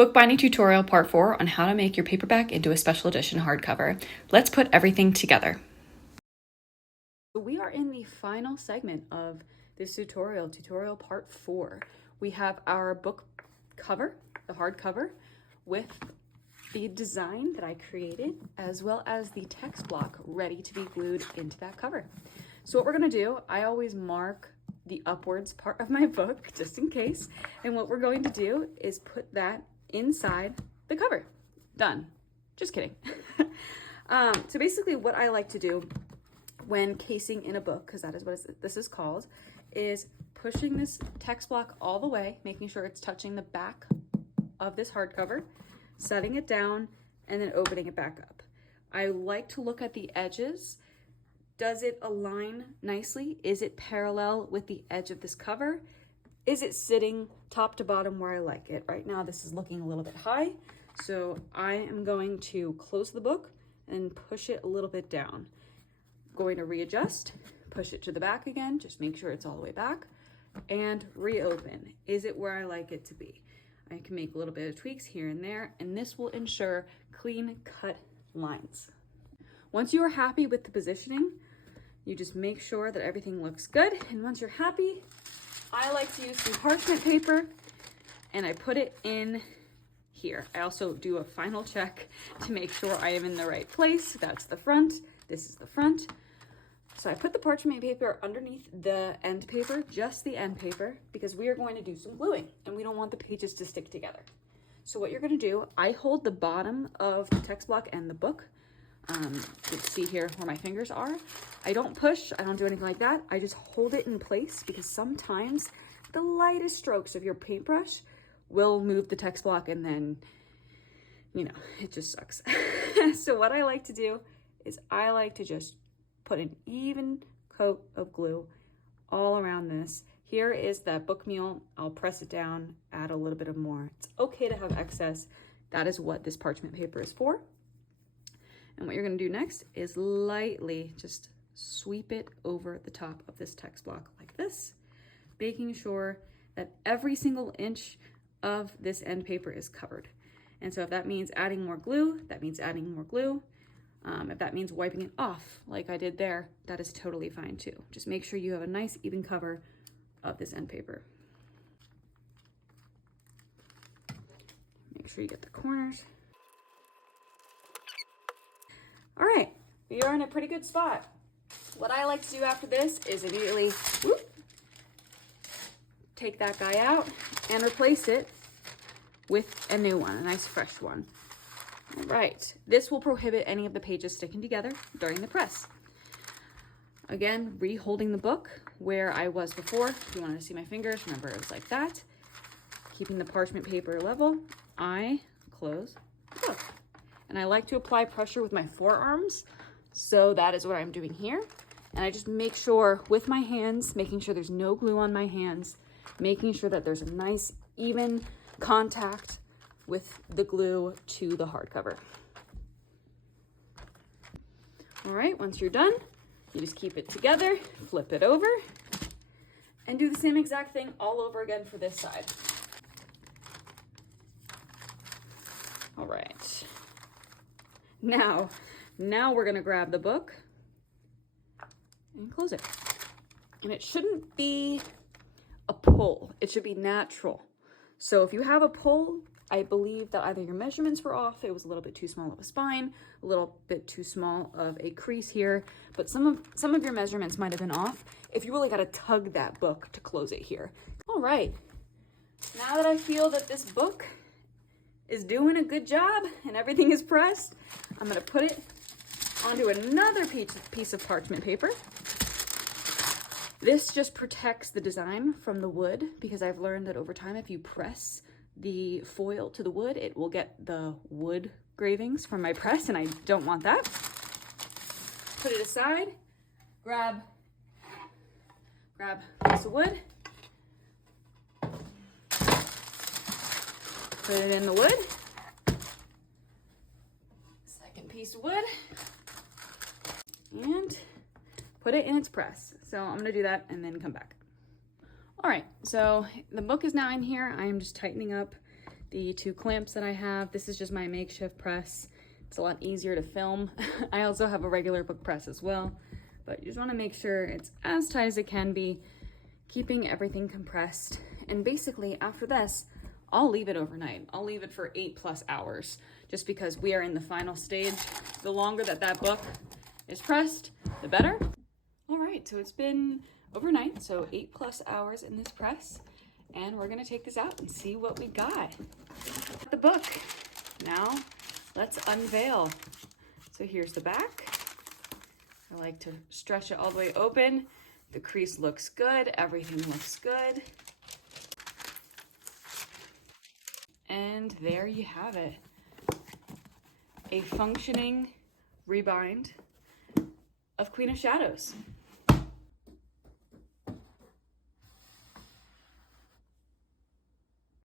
Bookbinding tutorial part 4 on how to make your paperback into a special edition hardcover. Let's put everything together. We are in the final segment of this tutorial part 4. We have our book cover, the hardcover, with the design that I created, as well as the text block ready to be glued into that cover. So what we're gonna do, I always mark the upwards part of my book, just in case. And what we're going to do is put that inside the cover. Done. Just kidding. So basically what I like to do when casing in a book, because that is what this is called, is pushing this text block all the way, making sure it's touching the back of this hardcover, setting it down, and then opening it back up. I like to look at the edges. Does it align nicely? Is it parallel with the edge of this cover? Is it sitting top to bottom where I like it? Right now, this is looking a little bit high, so I am going to close the book and push it a little bit down. Going to readjust, push it to the back again, just make sure it's all the way back, and reopen. Is it where I like it to be? I can make a little bit of tweaks here and there, and this will ensure clean cut lines. Once you are happy with the positioning, you just make sure that everything looks good, and once you're happy, I like to use some parchment paper and I put it in here. I also do a final check to make sure I am in the right place. That's the front, this is the front. So I put the parchment paper underneath the end paper, just the end paper, because we are going to do some gluing and we don't want the pages to stick together. So what you're gonna do, I hold the bottom of the text block and the book. You can see here where my fingers are. I don't push, I don't do anything like that. I just hold it in place because sometimes the lightest strokes of your paintbrush will move the text block and then, you know, it just sucks. So what I like to do is I like to just put an even coat of glue all around this. Here is that book mule. I'll press it down, add a little bit of more. It's okay to have excess. That is what this parchment paper is for. And what you're gonna do next is lightly just sweep it over the top of this text block like this, making sure that every single inch of this end paper is covered. And so if that means adding more glue, that means adding more glue. If that means wiping it off like I did there, that is totally fine too. Just make sure you have a nice even cover of this end paper. Make sure you get the corners. All right, we are in a pretty good spot. What I like to do after this is immediately take that guy out and replace it with a new one, a nice fresh one. All right, this will prohibit any of the pages sticking together during the press. Again, re-holding the book where I was before. If you wanted to see my fingers, remember it was like that. Keeping the parchment paper level, I close the book. And I like to apply pressure with my forearms, so that is what I'm doing here. And I just make sure with my hands, making sure there's no glue on my hands, making sure that there's a nice even contact with the glue to the hardcover. All right, once you're done, you just keep it together, flip it over, and do the same exact thing all over again for this side. All right. Now we're gonna grab the book and close it. And it shouldn't be a pull, it should be natural. So if you have a pull, I believe that either your measurements were off, it was a little bit too small of a spine, a little bit too small of a crease here, but some of your measurements might have been off if you really gotta tug that book to close it here. All right, now that I feel that this book is doing a good job and everything is pressed, I'm gonna put it onto another piece of parchment paper. This just protects the design from the wood because I've learned that over time, if you press the foil to the wood, it will get the wood gravings from my press, and I don't want that. Put it aside, grab a piece of wood, put it in the wood, second piece of wood, and put it in its press. So I'm gonna do that and then come back. All right, so the book is now in here. I'm just tightening up the 2 clamps that I have. This is just my makeshift press. It's a lot easier to film. I also have a regular book press as well, but you just want to make sure it's as tight as it can be, keeping everything compressed. And basically after this, I'll leave it overnight. I'll leave it for 8+ hours, just because we are in the final stage. The longer that that book is pressed, the better. All right, so it's been overnight, so 8+ hours in this press, and we're gonna take this out and see what we got. The book. Now, let's unveil. So here's the back. I like to stretch it all the way open. The crease looks good, everything looks good. And there you have it. A functioning rebind of Queen of Shadows.